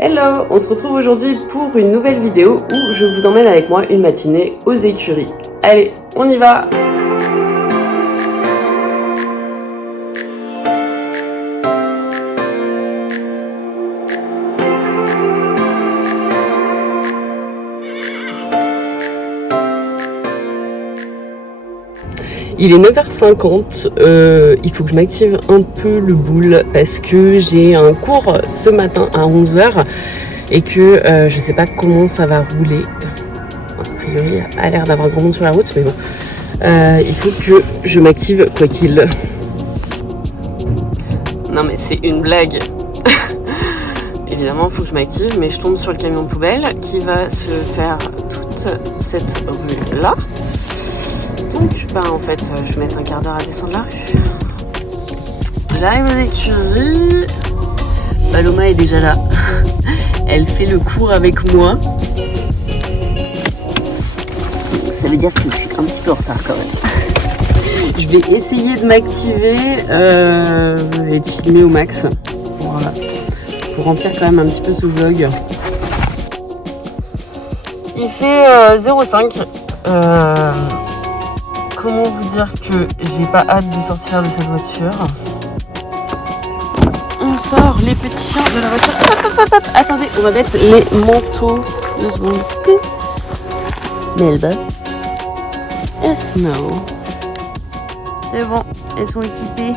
Hello, on se retrouve aujourd'hui pour une nouvelle vidéo où je vous emmène avec moi une matinée aux écuries. Allez, on y va! Il est 9h50, il faut que je m'active un peu le boule parce que j'ai un cours ce matin à 11h et que je sais pas comment ça va rouler. A priori, il n'y a pas l'air d'avoir grand monde sur la route, mais bon, il faut que je m'active quoi qu'il. Non mais c'est une blague. Évidemment, il faut que je m'active, mais je tombe sur le camion de poubelle qui va se faire toute cette rue-là. Donc, en fait, je vais mettre un quart d'heure à descendre la rue. J'arrive aux écuries. Paloma est déjà là. Elle fait le cours avec moi. Ça veut dire que je suis un petit peu en retard quand même. Je vais essayer de m'activer et de filmer au max pour remplir quand même un petit peu ce vlog. Il fait 0,5. Comment vous dire que j'ai pas hâte de sortir de cette voiture. On sort les petits chiens de la voiture. Hop, hop, hop. Attendez, on va mettre les manteaux. 2 secondes. Melba et Snow. C'est bon, elles sont équipées.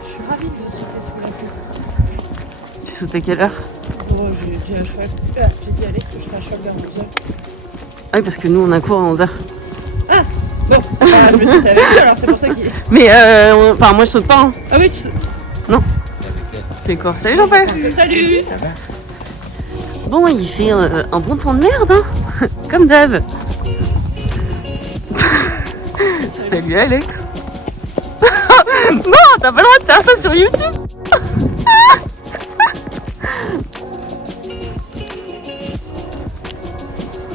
Je suis ravie de sauter sous la queue. Tu sautes à quelle heure? Oh, j'ai dit à cheval. J'ai dit à Alex que je serai à cheval vers 11h. Ah oui, parce que nous on a cours à 11h. Ah bon, je vais sauter avec lui alors c'est pour ça qu'il est. Mais moi je saute pas. Hein. Ah oui, tu Non. Tu fais quoi? Salut Jean-Paul. Salut. Bon, il fait un bon temps de merde, hein. Comme d'hab. Salut Alex. Non, t'as pas le droit de faire ça sur YouTube.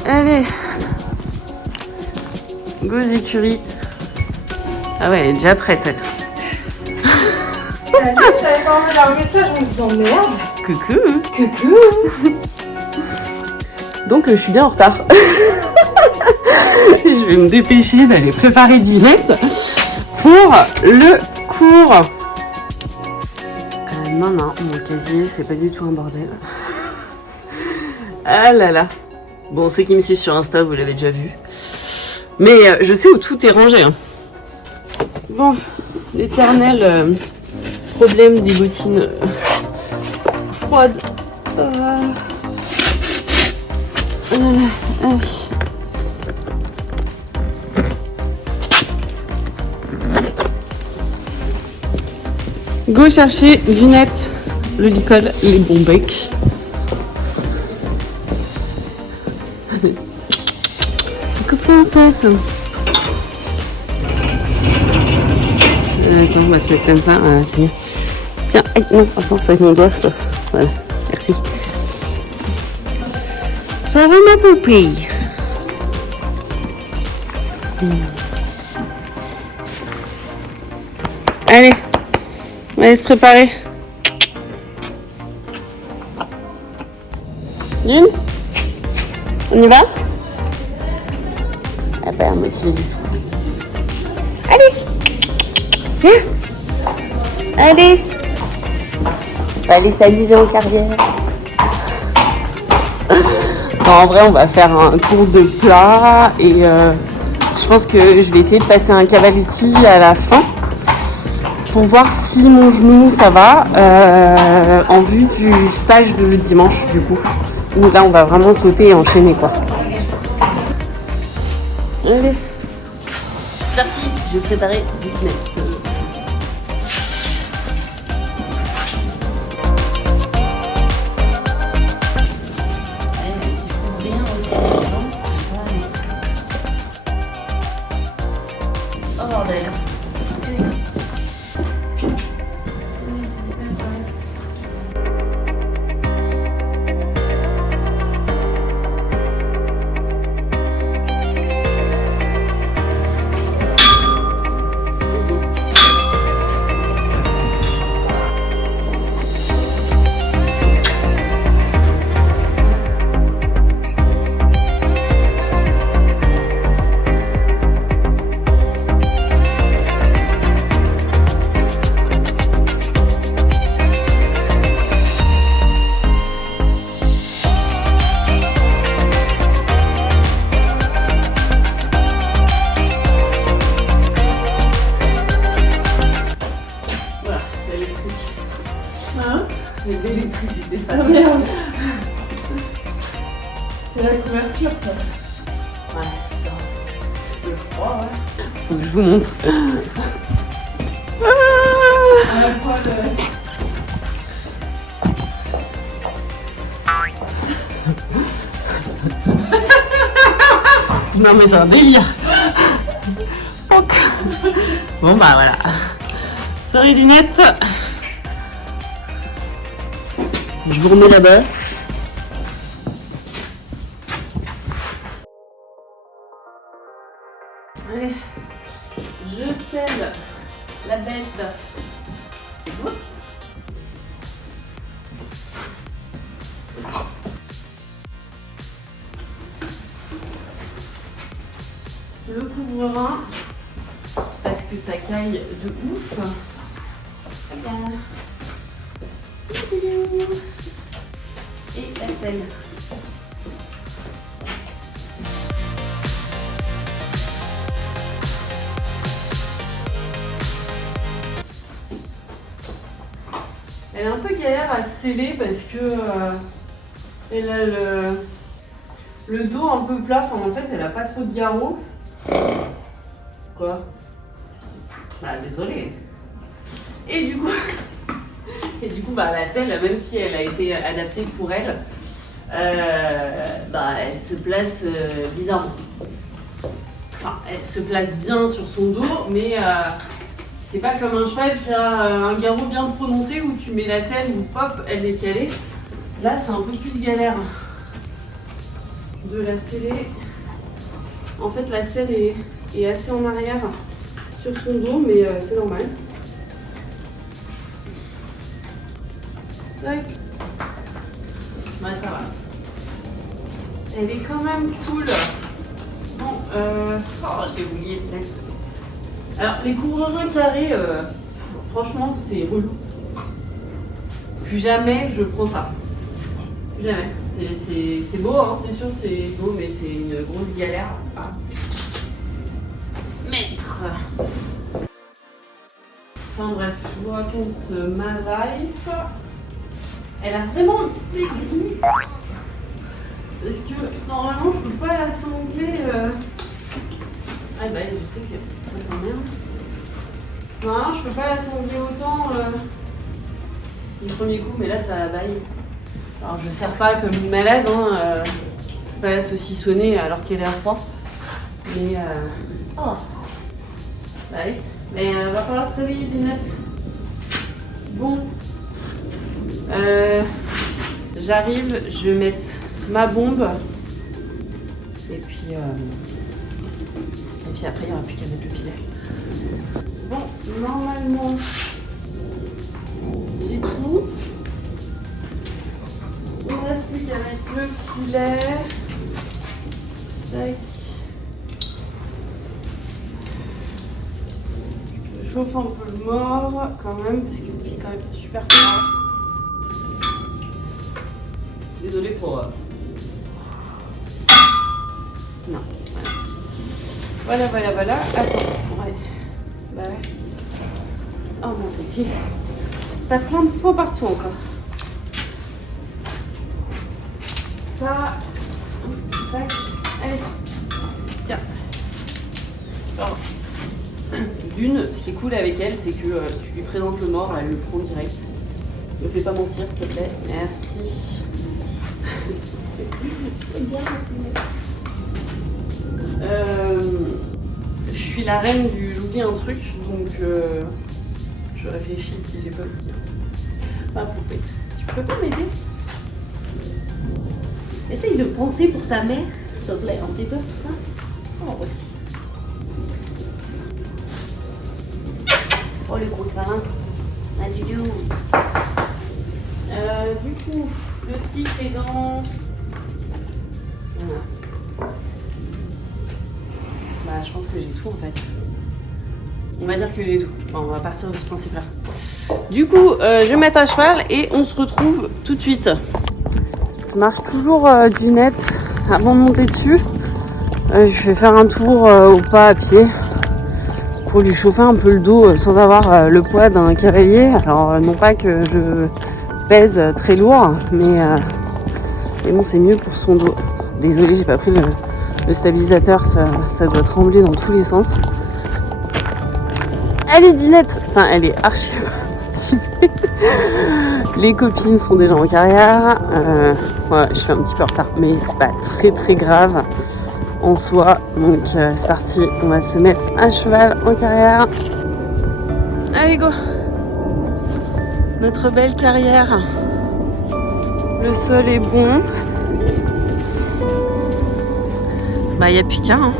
Allez. Go aux écuries. Ah ouais, elle est déjà prête elle. Salut, j'avais pas envoyé un message en me disant merde. Coucou. Coucou. Donc je suis bien en retard. Je vais me dépêcher d'aller préparer direct pour le cours. Non, mon casier, c'est pas du tout un bordel. Ah là là. Bon, ceux qui me suivent sur Insta, vous l'avez déjà vu. Mais je sais où tout est rangé. Hein. Bon, l'éternel problème des bottines froides. Go chercher du net, le licol, les bons becs. Coucou princesse. Attends, on va se mettre comme ça, voilà, c'est mieux. Tiens, non, attends, c'est avec mon doigt ça. Voilà, merci. Ça va ma poupée? Allez, on va aller se préparer. Lune, on y va? Elle n'a pas l'air motivée du tout. Allez, viens. Allez, on va aller s'amuser en carrière. Non, en vrai, on va faire un cours de plat et je pense que je vais essayer de passer un cavaletti à la fin pour voir si mon genou ça va en vue du stage de dimanche du coup. Donc là, on va vraiment sauter et enchaîner quoi. Allez, c'est parti, je vais préparer du net. Hein? J'ai de l'électricité, ça. Ah merde. C'est la couverture, ça. Ouais. Le froid, ouais. Faut que je vous montre. À la fois de... Non mais c'est un délire. Donc. Bon bah voilà. Sorry lunettes. Je vous remets là-bas. Allez, je scelle la bête. Oups. Le couvre-vin parce que ça caille de ouf. Regarde. Et la selle. Elle est un peu galère à sceller parce que elle a le dos un peu plat. Enfin, en fait, elle a pas trop de garrot. Quoi? Bah désolée. Et du coup, bah la selle, même si elle a été adaptée pour elle, bah elle se place bizarrement. Enfin, elle se place bien sur son dos, mais c'est pas comme un cheval qui a un garrot bien prononcé où tu mets la selle ou hop, elle est calée. Là, c'est un peu plus galère de la sceller. En fait, la selle est assez en arrière sur son dos, mais c'est normal. Tac. Ouais, ça va. Elle est quand même cool. Bon, oh, j'ai oublié de mettre. Alors, les couvre-vins carrés, franchement, c'est relou. Plus jamais je prends ça. Plus jamais. C'est beau, hein, c'est sûr, c'est beau, mais c'est une grosse galère à mettre. Enfin bref, je vous raconte ma life. Elle a vraiment maigri. Parce que normalement, je peux pas la sangler. Ah bah, je sais que ça t'emmerde. Non, je peux pas la sangler autant du premier coup, mais là, ça baille. Alors, je serre pas comme une malade, hein. Je peux pas la saucissonner alors qu'elle est à froid. Mais oh. Bah oui. Mais va falloir se réveiller, Ginette. Bon. J'arrive, je vais mettre ma bombe. Et puis après, il n'y aura plus qu'à mettre le filet. Bon, normalement, j'ai tout. Il ne reste plus qu'à mettre le filet. Tac. Je chauffe un peu le mort quand même, parce qu'il est quand même super froid. Désolée pour... Non, voilà. Voilà. Attends, ouais. Bah ouais. Oh mon petit. T'as plein de faux partout encore. Ça. Tac. Allez. Tiens. Alors, d'une, ce qui est cool avec elle, c'est que tu lui présentes le mort, elle le prend direct. Ne fais pas mentir, s'il te plaît. Merci. Je suis la reine du j'oublie un truc, donc je réfléchis si j'ai pas oublié un truc. Ma poupée, tu peux pas m'aider? Essaye de penser pour ta mère, s'il te plaît, un petit peu. Hein? Oh, ouais. Oh le gros câlin. Ah du coup, le stick est dans... Voilà. Bah je pense que j'ai tout en fait. On va dire que j'ai tout. Bon, on va partir de ce principe-là. Du coup, je vais mettre à cheval et on se retrouve tout de suite. Je marche toujours du net avant de monter dessus. Je vais faire un tour au pas à pied pour lui chauffer un peu le dos sans avoir le poids d'un cavalier. Alors non pas que je pèse très lourd, mais bon, c'est mieux pour son dos. Désolée, j'ai pas pris le stabilisateur, ça doit trembler dans tous les sens. Elle est dinette, enfin elle est archi motivée. Les copines sont déjà en carrière. Voilà, je suis un petit peu en retard, mais c'est pas très très grave en soi. Donc c'est parti, on va se mettre à cheval en carrière. Allez go! Notre belle carrière. Le sol est bon. Bah il n'y a plus qu'un. Hein.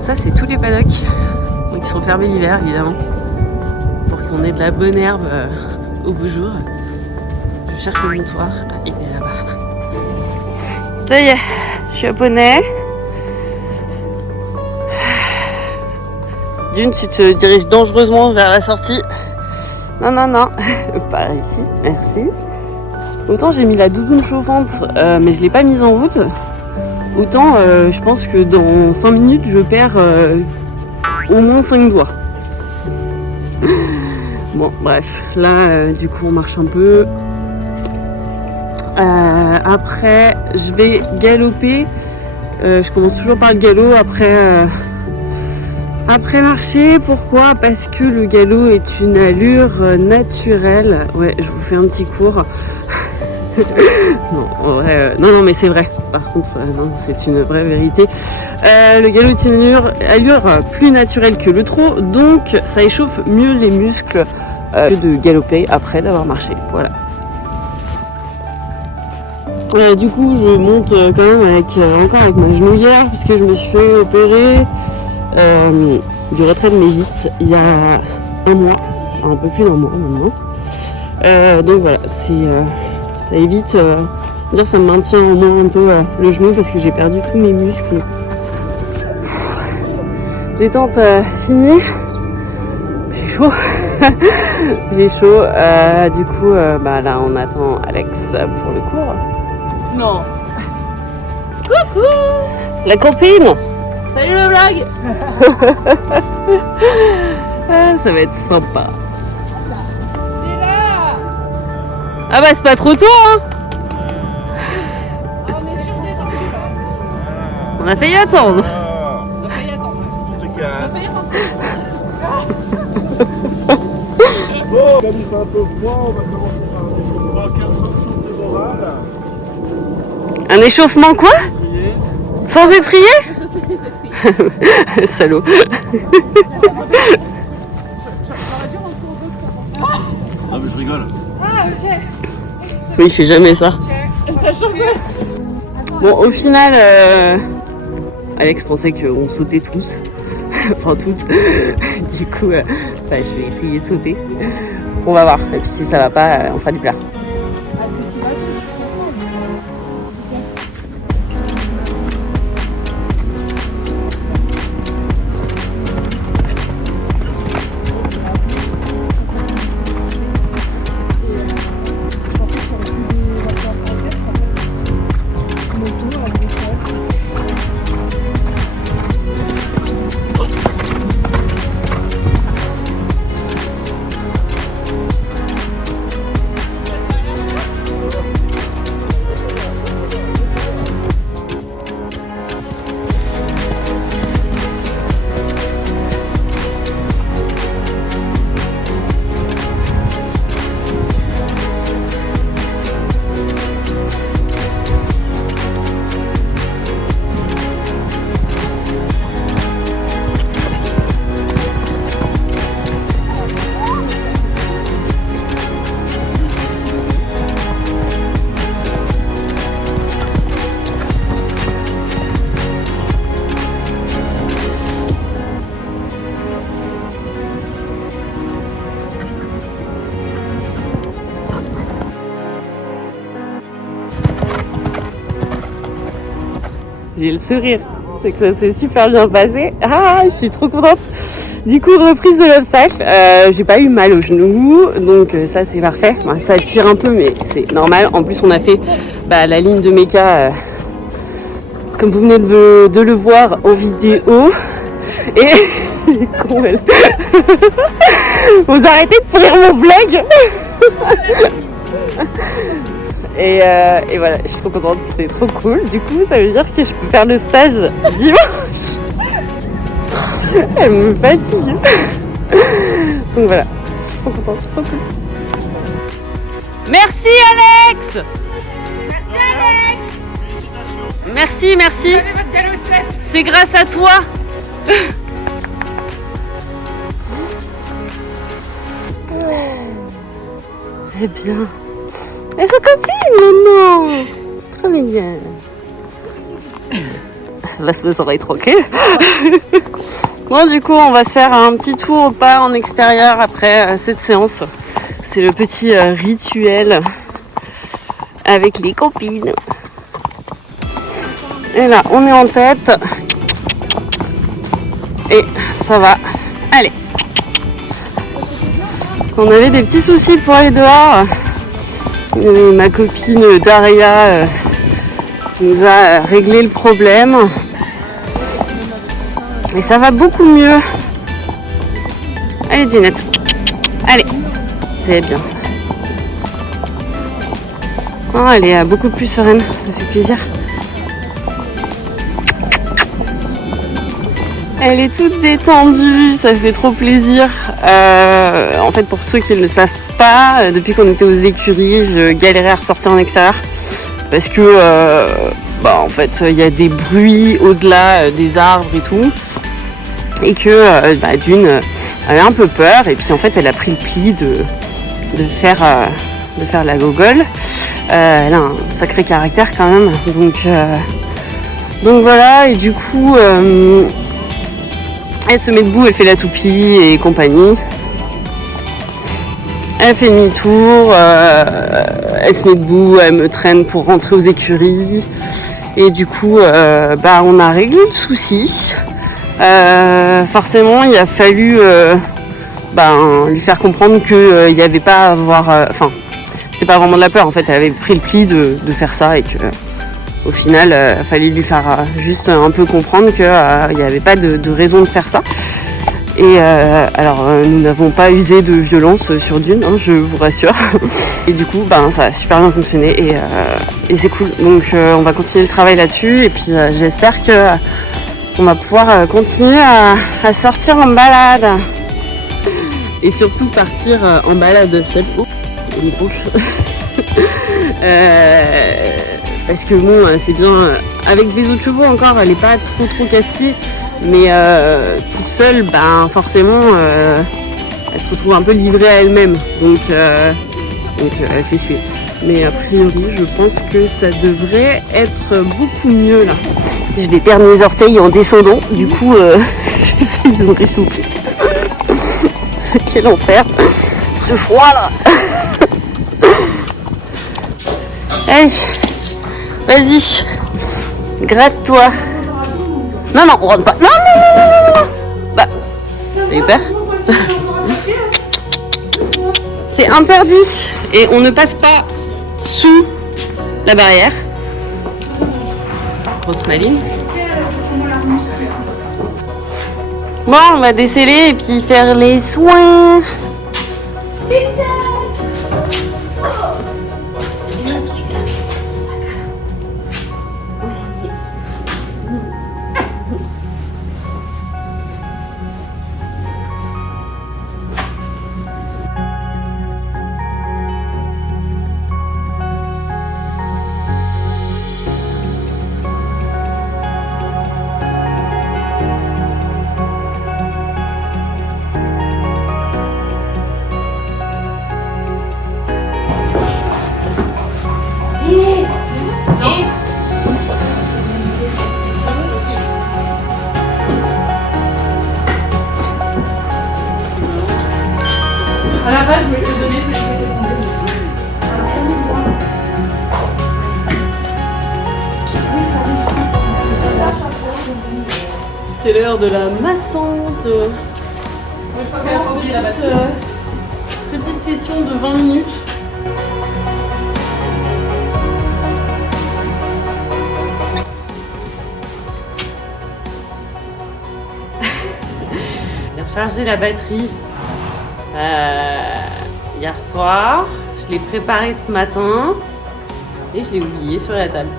Ça c'est tous les paddocks. Donc ils sont fermés l'hiver évidemment. Pour qu'on ait de la bonne herbe au beau jour. Je cherche le montoir. Ah, il est là-bas. Ça y est, je suis à poney. D'une, tu te diriges dangereusement vers la sortie. Non, non, non. Par ici, merci. Autant j'ai mis la doudoune chauffante, mais je ne l'ai pas mise en route. Autant je pense que dans 5 minutes, je perds au moins 5 doigts. Bon, bref. Là, du coup, on marche un peu. Après, je vais galoper. Je commence toujours par le galop. Après marcher. Pourquoi? Parce que le galop est une allure naturelle. Ouais, je vous fais un petit cours. Non, en vrai, non, mais c'est vrai. Par contre, non, c'est une vraie vérité. Le galop est une allure plus naturelle que le trot, donc ça échauffe mieux les muscles que de galoper après d'avoir marché. Voilà. Du coup, je monte quand même encore avec ma genouillère, puisque je me suis fait opérer du retrait de mes vis il y a un mois, un peu plus d'un mois maintenant. Donc voilà, ça évite, dire ça me maintient au moins un peu le genou parce que j'ai perdu tous mes muscles. Détente finie. J'ai chaud. J'ai chaud. Du coup, là on attend Alex pour le cours. Non. Coucou. La copine. Salut le vlog. Ça va être sympa. Ah bah c'est pas trop tôt hein. On est sûr d'étendre. On a failli attendre. On a failli attendre. On a failli rentrer. Bon, comme il fait un peu froid, on va commencer par un 15 cm de morale. Un échauffement quoi? Sans étrier? Salaud. Ah mais je rigole. Ah ok. Oui, je fais jamais ça. Ça change. Bon, au final, Alex pensait qu'on sautait tous. Enfin, toutes. Du coup, je vais essayer de sauter. On va voir. Et puis si ça va pas, on fera du plat. Accessible à tous, je comprends. J'ai le sourire. C'est que ça s'est super bien passé. Ah, je suis trop contente. Du coup, reprise de l'obstacle. J'ai pas eu mal au genou, donc ça c'est parfait. Bon, ça tire un peu, mais c'est normal. En plus, on a fait la ligne de méca, comme vous venez de le voir en vidéo. Et Elle est con, elle. Vous arrêtez de pourrir mon vlog. Et voilà, je suis trop contente, c'est trop cool. Du coup, ça veut dire que je peux faire le stage dimanche. Elle me fatigue. Donc voilà, je suis trop contente, c'est trop cool. Merci Alex. Merci, merci. Vous avez votre galopette. C'est grâce à toi. Eh bien. Et sa copine maintenant. Trop mignonne. Laisse mes oreilles tranquilles. Bon, du coup, on va se faire un petit tour au pas en extérieur après cette séance. C'est le petit rituel avec les copines. Et là, on est en tête. Et ça va. Allez. On avait des petits soucis pour aller dehors. Ma copine Daria nous a réglé le problème. Et ça va beaucoup mieux. Allez, Dinette. Allez. C'est bien ça. Oh, elle est beaucoup plus sereine. Ça fait plaisir. Elle est toute détendue, ça fait trop plaisir. En fait, pour ceux qui ne le savent pas, depuis qu'on était aux écuries, je galérais à ressortir en extérieur. Parce que, en fait, il y a des bruits au-delà des arbres et tout. Et que, d'une, elle avait un peu peur. Et puis, en fait, elle a pris le pli de faire la gogole. Elle a un sacré caractère quand même. Donc voilà, et du coup... elle se met debout, elle fait la toupie et compagnie. Elle fait demi-tour, elle se met debout, elle me traîne pour rentrer aux écuries. Et du coup, on a réglé le souci. Forcément, il a fallu lui faire comprendre qu'il n'y avait pas à avoir... c'était pas vraiment de la peur, en fait. Elle avait pris le pli de faire ça et que... Au final, il fallait lui faire juste un peu comprendre qu'il n'y avait pas de raison de faire ça. Et nous n'avons pas usé de violence sur Dune, hein, je vous rassure. Et du coup, ça a super bien fonctionné et c'est cool. Donc on va continuer le travail là-dessus et puis j'espère qu'on va pouvoir continuer à sortir en balade. Et surtout partir en balade seule. Oh, une branche. Parce que bon, c'est bien. Avec les autres chevaux encore, elle est pas trop casse-pied. Mais toute seule, forcément, elle se retrouve un peu livrée à elle-même. Donc elle fait suer. Mais a priori, je pense que ça devrait être beaucoup mieux là. Je vais perdre mes orteils en descendant. Du coup, j'essaie de me réchauffer. Quel enfer. Ce froid là. Allez. Vas-y, gratte-toi. Non, on rentre pas. Non. Bah, t'as eu peur? C'est interdit et on ne passe pas sous la barrière. Grosse maline. Bon, on va déceler et puis faire les soins. À la base, je voulais te donner celui qui était tombé. C'est l'heure de la massante. Petite session de 20 minutes. rechargé la batterie hier soir. Je l'ai préparé ce matin et je l'ai oublié sur la table.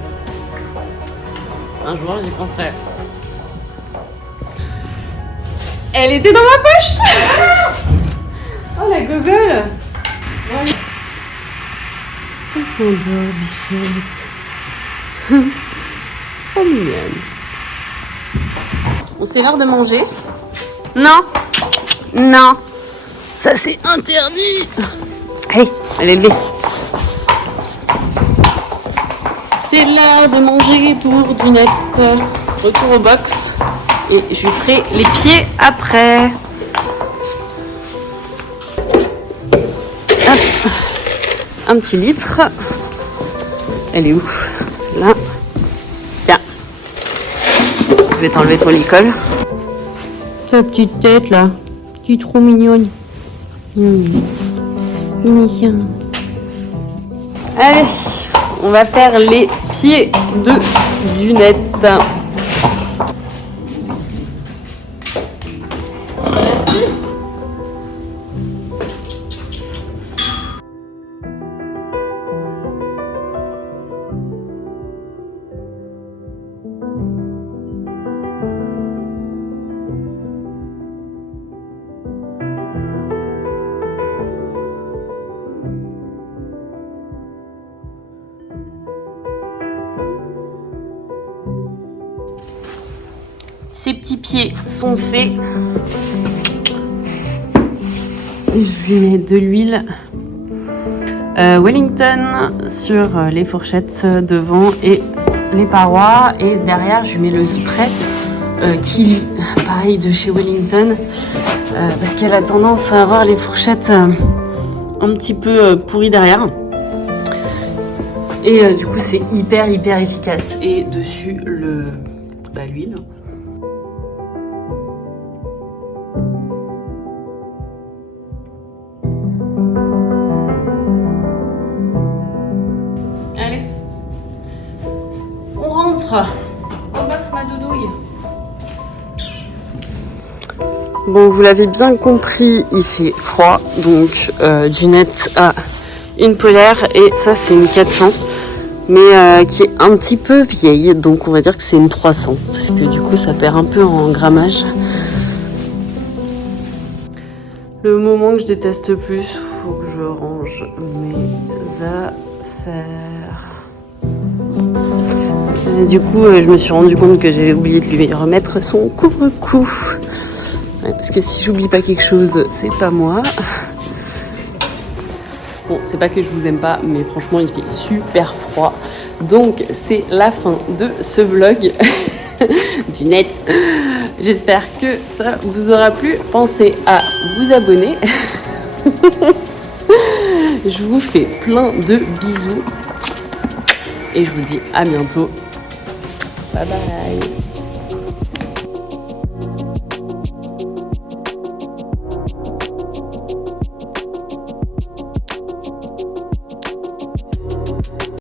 Un jour, j'y penserai. Elle était dans ma poche. Oh la gogole. Elle s'endort, bichette. Trop mignonne. Bon, c'est l'heure de manger. Non. Non. Ça, c'est interdit. Allez, allez, levez. C'est l'heure de manger pour Dunette. Retour au box. Et je lui ferai les pieds après. Hop. Un petit litre. Elle est où? Là. Tiens. Je vais t'enlever ton licol. Ta petite tête là. Qui est trop mignonne. Mignon. Allez. On va faire les pieds de Dunette. Ces petits pieds sont faits. Je vais mettre de l'huile Wellington sur les fourchettes devant et les parois. Et derrière, je mets le spray Kili, pareil de chez Wellington, parce qu'elle a tendance à avoir les fourchettes un petit peu pourries derrière. Et du coup, c'est hyper efficace. Et dessus, l'huile. Allez, on rentre. On boxe ma doudouille. Bon, vous l'avez bien compris, il fait froid, donc Dunette a une polaire et ça c'est une 400, mais qui est un petit peu vieille, donc on va dire que c'est une 300, parce que du coup ça perd un peu en grammage. Le moment que je déteste le plus, faut que je range mes affaires. Du coup, je me suis rendu compte que j'avais oublié de lui remettre son couvre-cou. Ouais, parce que si j'oublie pas quelque chose, c'est pas moi. Bon, c'est pas que je vous aime pas, mais franchement, il fait super froid. Donc, c'est la fin de ce vlog Dunette. J'espère que ça vous aura plu. Pensez à vous abonner. Je vous fais plein de bisous. Et je vous dis à bientôt. Bye bye.